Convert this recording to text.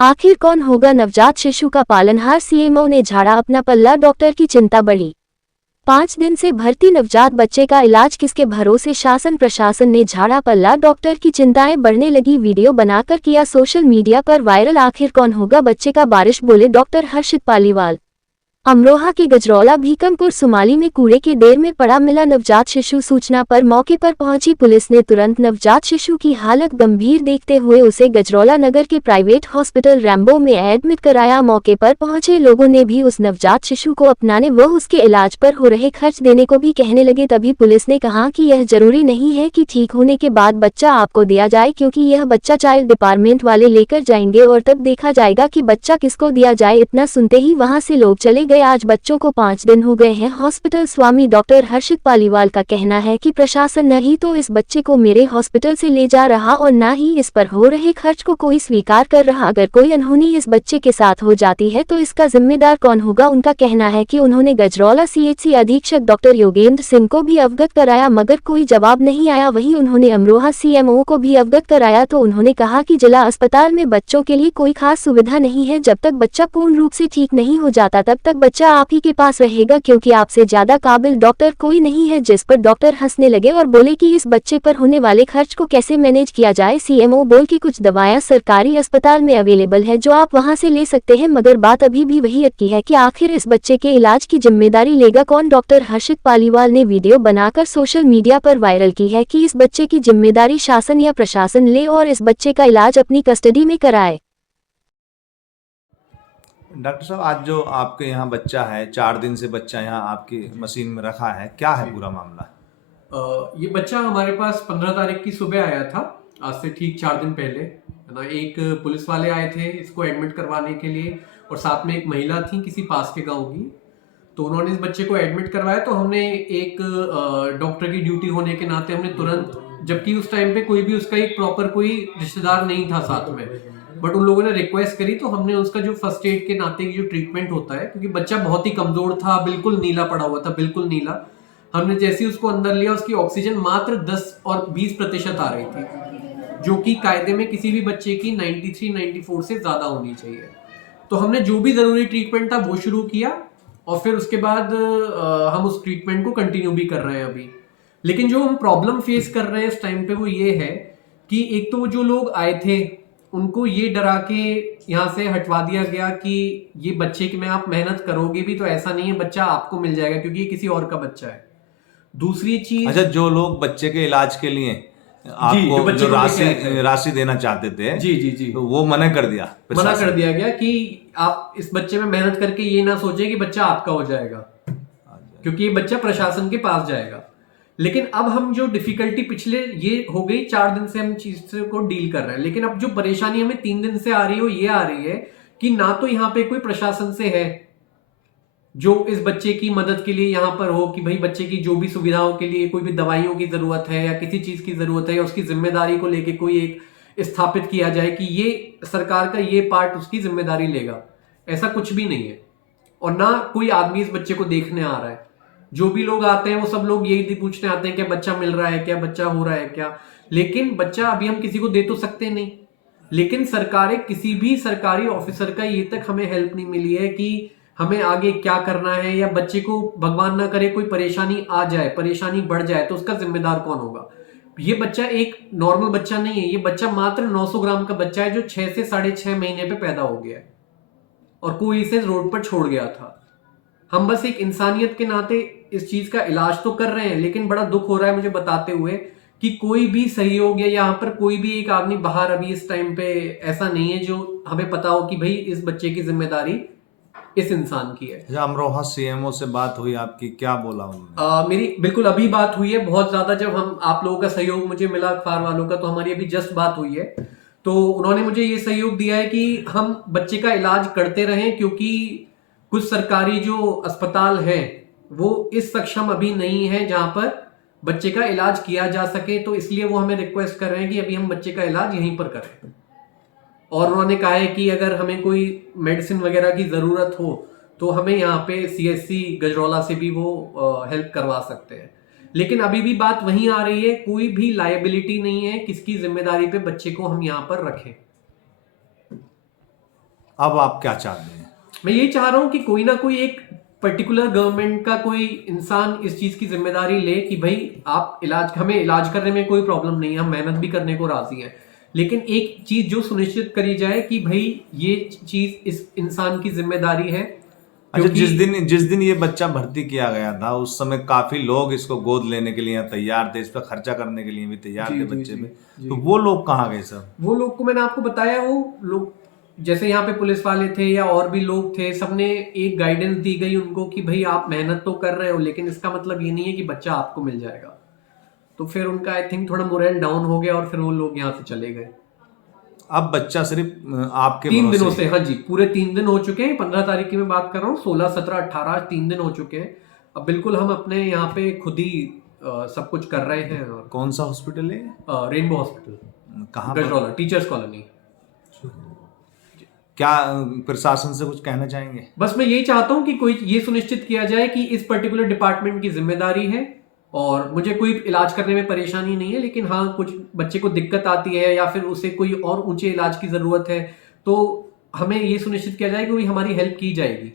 आखिर कौन होगा नवजात शिशु का पालनहार? सीएमओ ने झाड़ा अपना पल्ला, डॉक्टर की चिंता बढ़ी। 5 दिन से भर्ती नवजात बच्चे का इलाज किसके भरोसे? शासन प्रशासन ने झाड़ा पल्ला, डॉक्टर की चिंताएं बढ़ने लगी। वीडियो बनाकर किया सोशल मीडिया पर वायरल। आखिर कौन होगा बच्चे का बारिश, बोले डॉक्टर हर्षित पालीवाल। अमरोहा के गजरौला भीकमपुर सुमाली में कूड़े के ढेर में पड़ा मिला नवजात शिशु। सूचना पर मौके पर पहुंची पुलिस ने तुरंत नवजात शिशु की हालत गंभीर देखते हुए उसे गजरौला नगर के प्राइवेट हॉस्पिटल रैम्बो में एडमिट कराया। मौके पर पहुंचे लोगों ने भी उस नवजात शिशु को अपनाने व उसके इलाज पर हो रहे खर्च देने को भी कहने लगे। तभी पुलिस ने कहा कि यह जरूरी नहीं है कि ठीक होने के बाद बच्चा आपको दिया जाए, क्योंकि यह बच्चा चाइल्ड डिपार्टमेंट वाले लेकर जाएंगे और तब देखा जाएगा कि बच्चा किसको दिया जाए। इतना सुनते ही वहां से लोग चले गए। आज बच्चों को 5 दिन हो गए हैं हॉस्पिटल। स्वामी डॉक्टर हर्षित पालीवाल का कहना है कि प्रशासन न ही तो इस बच्चे को मेरे हॉस्पिटल से ले जा रहा और न ही इस पर हो रहे खर्च को कोई स्वीकार कर रहा। अगर कोई अनहोनी इस बच्चे के साथ हो जाती है तो इसका जिम्मेदार कौन होगा? उनका कहना है कि उन्होंने गजरौला सीएचसी अधीक्षक डॉक्टर योगेंद्र सिंह को भी अवगत कराया मगर कोई जवाब नहीं आया। वहीं उन्होंने अमरोहा सीएमओ को भी अवगत कराया तो उन्होंने कहा कि जिला अस्पताल में बच्चों के लिए कोई खास सुविधा नहीं है। जब तक बच्चा पूर्ण रूप से ठीक नहीं हो जाता तब तक बच्चा आप ही के पास रहेगा, क्योंकि आपसे ज्यादा काबिल डॉक्टर कोई नहीं है। जिस पर डॉक्टर हंसने लगे और बोले कि इस बच्चे पर होने वाले खर्च को कैसे मैनेज किया जाए। सीएमओ बोल कि कुछ दवाएं सरकारी अस्पताल में अवेलेबल है जो आप वहां से ले सकते हैं, मगर बात अभी भी वही अटकी है कि आखिर इस बच्चे के इलाज की जिम्मेदारी लेगा कौन? डॉक्टर हर्षित पालीवाल ने वीडियो बनाकर सोशल मीडिया पर वायरल की है कि इस बच्चे की जिम्मेदारी शासन या प्रशासन ले और इस बच्चे का इलाज अपनी कस्टडी में कराए। डॉक्टर साहब, आज जो आपके यहाँ बच्चा है, 4 दिन से बच्चा यहाँ आपकी मशीन में रखा है, क्या है पूरा मामला? ये बच्चा हमारे पास 15 तारीख की सुबह आया था, आज से ठीक 4 दिन पहले, है ना। एक पुलिस वाले आए थे इसको एडमिट करवाने के लिए और साथ में एक महिला थी किसी पास के गांव की। तो उन्होंने इस बच्चे को एडमिट करवाया तो हमने एक डॉक्टर की ड्यूटी होने के नाते हमने तुरंत, जबकि उस टाइम पे कोई भी उसका एक प्रॉपर कोई रिश्तेदार नहीं था साथ में, बट उन लोगों ने रिक्वेस्ट करी तो हमने उसका जो फर्स्ट एड के नाते की जो ट्रीटमेंट होता है, क्योंकि बच्चा बहुत ही कमजोर था, बिल्कुल नीला पड़ा हुआ था, बिल्कुल नीला। हमने जैसे ही उसको अंदर लिया उसकी ऑक्सीजन मात्र 10 और 20% आ रही थी, जो कि कायदे में किसी भी बच्चे की 93-94 से ज्यादा होनी चाहिए। तो हमने जो भी जरूरी ट्रीटमेंट था वो शुरू किया और फिर उसके बाद हम उस ट्रीटमेंट को कंटिन्यू भी कर रहे हैं अभी। लेकिन जो हम प्रॉब्लम फेस कर रहे हैं इस टाइम पे वो ये है कि एक तो जो लोग आए थे उनको ये डरा के यहाँ से हटवा दिया गया कि ये बच्चे की में आप मेहनत करोगे भी तो ऐसा नहीं है बच्चा आपको मिल जाएगा, क्योंकि ये किसी और का बच्चा है। दूसरी चीज, अच्छा, जो लोग बच्चे के इलाज के लिए जो आपको बच्चे जो को लेके आए थे, राशि देना चाहते थे, जी जी जी, तो वो मना कर दिया मना कर प्रशासन? दिया गया कि आप इस बच्चे में मेहनत करके ये ना सोचे कि बच्चा आपका हो जाएगा, क्योंकि ये बच्चा प्रशासन के पास जाएगा। लेकिन अब हम जो डिफिकल्टी पिछले ये हो गई 4 दिन से हम चीज को डील कर रहे हैं, लेकिन अब जो परेशानी हमें 3 दिन से आ रही है वो ये आ रही है कि ना तो यहाँ पे कोई प्रशासन से है जो इस बच्चे की मदद के लिए यहाँ पर हो कि भाई बच्चे की जो भी सुविधाओं के लिए कोई भी दवाइयों की जरूरत है या किसी चीज की जरूरत है या उसकी जिम्मेदारी को लेके कोई एक स्थापित किया जाए कि ये सरकार का ये पार्ट उसकी जिम्मेदारी लेगा। ऐसा कुछ भी नहीं है और ना कोई आदमी इस बच्चे को देखने आ रहा है। जो भी लोग आते हैं वो सब लोग यही पूछने आते हैं क्या बच्चा मिल रहा है, क्या बच्चा हो रहा है क्या, लेकिन बच्चा अभी हम किसी को दे तो सकते नहीं। लेकिन सरकारें, किसी भी सरकारी ऑफिसर का ये तक हमें हेल्प नहीं मिली है कि हमें आगे क्या करना है, या बच्चे को भगवान ना करे कोई परेशानी आ जाए, परेशानी बढ़ जाए तो उसका जिम्मेदार कौन होगा। ये बच्चा एक नॉर्मल बच्चा नहीं है, ये बच्चा मात्र 900 ग्राम का बच्चा है जो 6 से 6.5 महीने पे पैदा हो गया है और कोई इसे रोड पर छोड़ गया था। हम बस एक इंसानियत के नाते इस चीज का इलाज तो कर रहे हैं, लेकिन बड़ा दुख हो रहा है मुझे बताते हुए कि कोई भी सहयोग या यहाँ पर कोई भी एक आदमी बाहर अभी इस टाइम पे ऐसा नहीं है जो हमें पता हो कि भाई इस बच्चे की जिम्मेदारी इस इंसान की है। अच्छा, अमरोहा सीएमओ से बात हुई आपकी, क्या बोला उन्होंने? मेरी बिल्कुल अभी बात हुई है, बहुत ज्यादा जब हम आप लोगों का सहयोग मुझे मिला अखबार वालों का, तो हमारी अभी जस्ट बात हुई है। तो उन्होंने मुझे ये सहयोग दिया है कि हम बच्चे का इलाज करते रहें, क्योंकि कुछ सरकारी जो अस्पताल है वो इस सक्षम अभी नहीं है जहां पर बच्चे का इलाज किया जा सके, तो इसलिए वो हमें रिक्वेस्ट कर रहे हैं कि अभी हम बच्चे का इलाज यहीं पर करें। और उन्होंने कहा है कि अगर हमें कोई मेडिसिन वगैरह की ज़रूरत हो तो हमें यहाँ पे सीएससी गजरौला से भी वो हेल्प करवा सकते हैं। लेकिन अभी भी बात वहीं आ रही है, कोई भी लायबिलिटी नहीं है किसकी जिम्मेदारी पे बच्चे को हम यहाँ पर रखें। अब आप क्या चाहते हैं? मैं यही चाह रहा हूँ कि कोई ना कोई एक पर्टिकुलर गवर्नमेंट का कोई इंसान इस चीज की जिम्मेदारी ले कि भाई आप हमें इलाज करने में कोई प्रॉब्लम नहीं है, हम मेहनत भी करने को राजी हैं, लेकिन एक चीज जो सुनिश्चित करी जाए कि भाई ये चीज इस इंसान की जिम्मेदारी है। अच्छा, क्योंकि जिस दिन ये बच्चा भर्ती किया गया था उस समय काफी लोग इसको गोद लेने के लिए तैयार थे, इस पर खर्चा करने के लिए भी तैयार जी थे जी बच्चे जी पे। जी। तो वो लोग कहाँ गए सब? वो लोग को मैंने आपको बताया, वो लोग जैसे यहाँ पे पुलिस वाले थे या और भी लोग थे, सबने एक गाइडेंस दी गई उनको कि भाई आप मेहनत तो कर रहे हो लेकिन इसका मतलब ये नहीं है कि बच्चा आपको मिल जाएगा। तो फिर उनका आई थिंक थोड़ा मोरल डाउन हो गया और फिर वो लोग यहाँ से चले गए। अब बच्चा सिर्फ आपके 3 भरोसे दिनों ही से, है। हाँ जी, पूरे 3 दिन हो चुके हैं। 15 तारीख की मैं बात कर रहा हूँ, 16, 17, 18, 3 दिन हो चुके हैं। अब बिल्कुल हम अपने यहाँ पे खुद ही सब कुछ कर रहे हैं। और कौन सा हॉस्पिटल है? रेनबो हॉस्पिटल, कहाँ पर? Gajraula teachers colony. क्या प्रशासन से कुछ कहना चाहेंगे? बस मैं यही चाहता हूँ कि कोई ये सुनिश्चित किया जाए कि इस पर्टिकुलर डिपार्टमेंट की जिम्मेदारी है, और मुझे कोई इलाज करने में परेशानी नहीं है, लेकिन हाँ कुछ बच्चे को दिक्कत आती है या फिर उसे कोई और ऊंचे इलाज की जरूरत है, तो हमें ये सुनिश्चित किया जाए कि हमारी हेल्प की जाएगी।